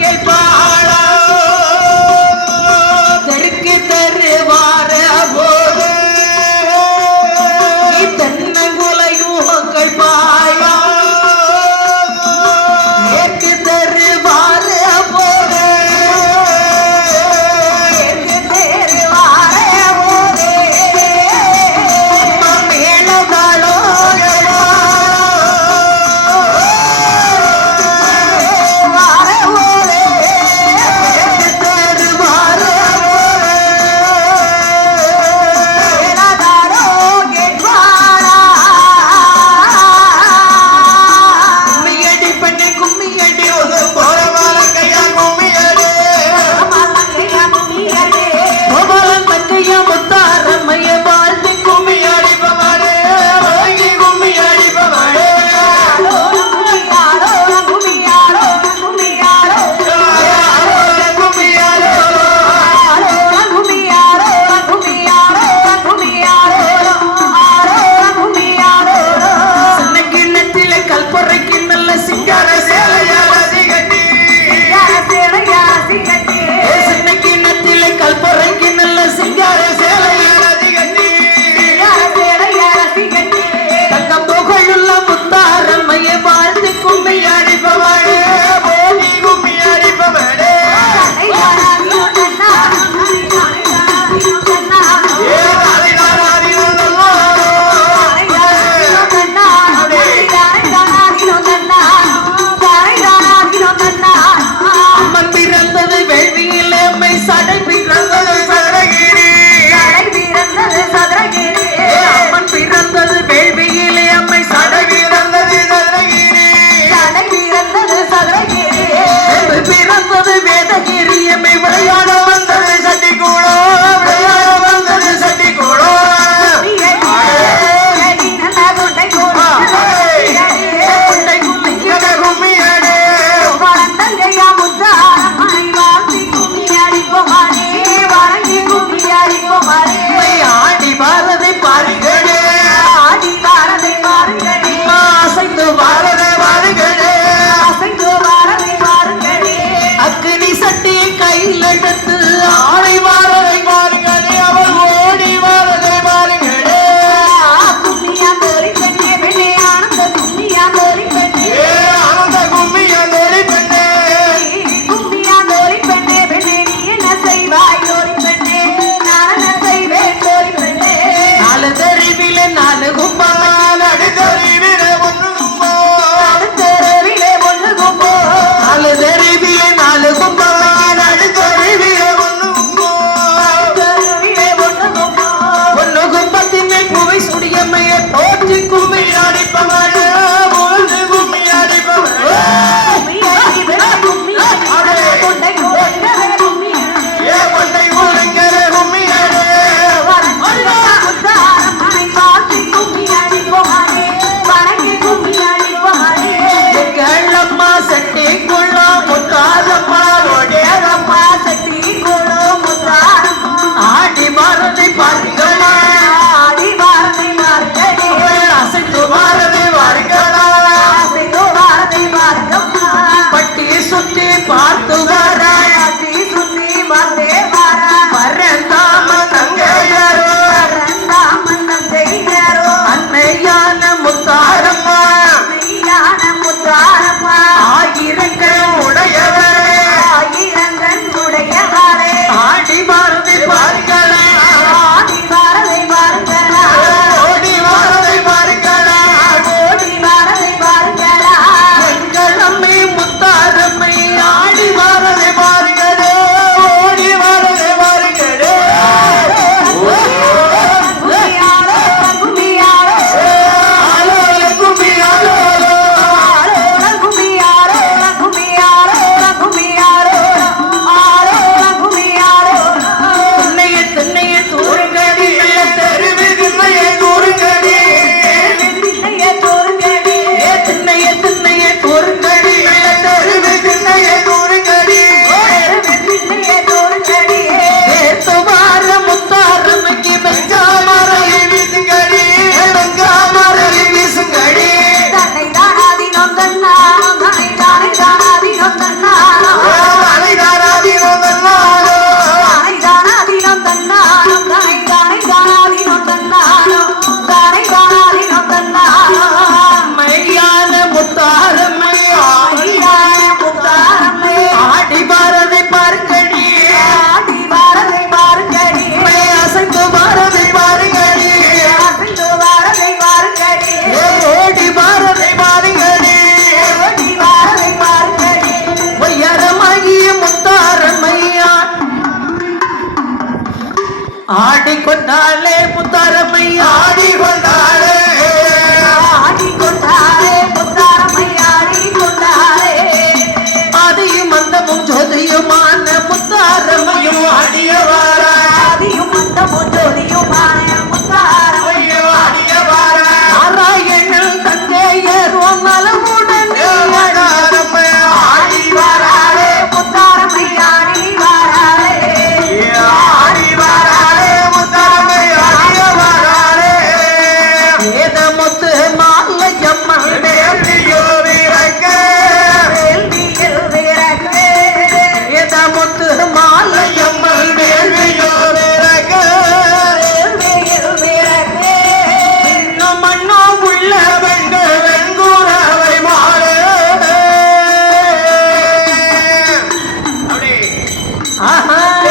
के पास 啊哈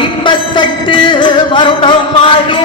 ஐம்பத்தெட்டு வருடமாகி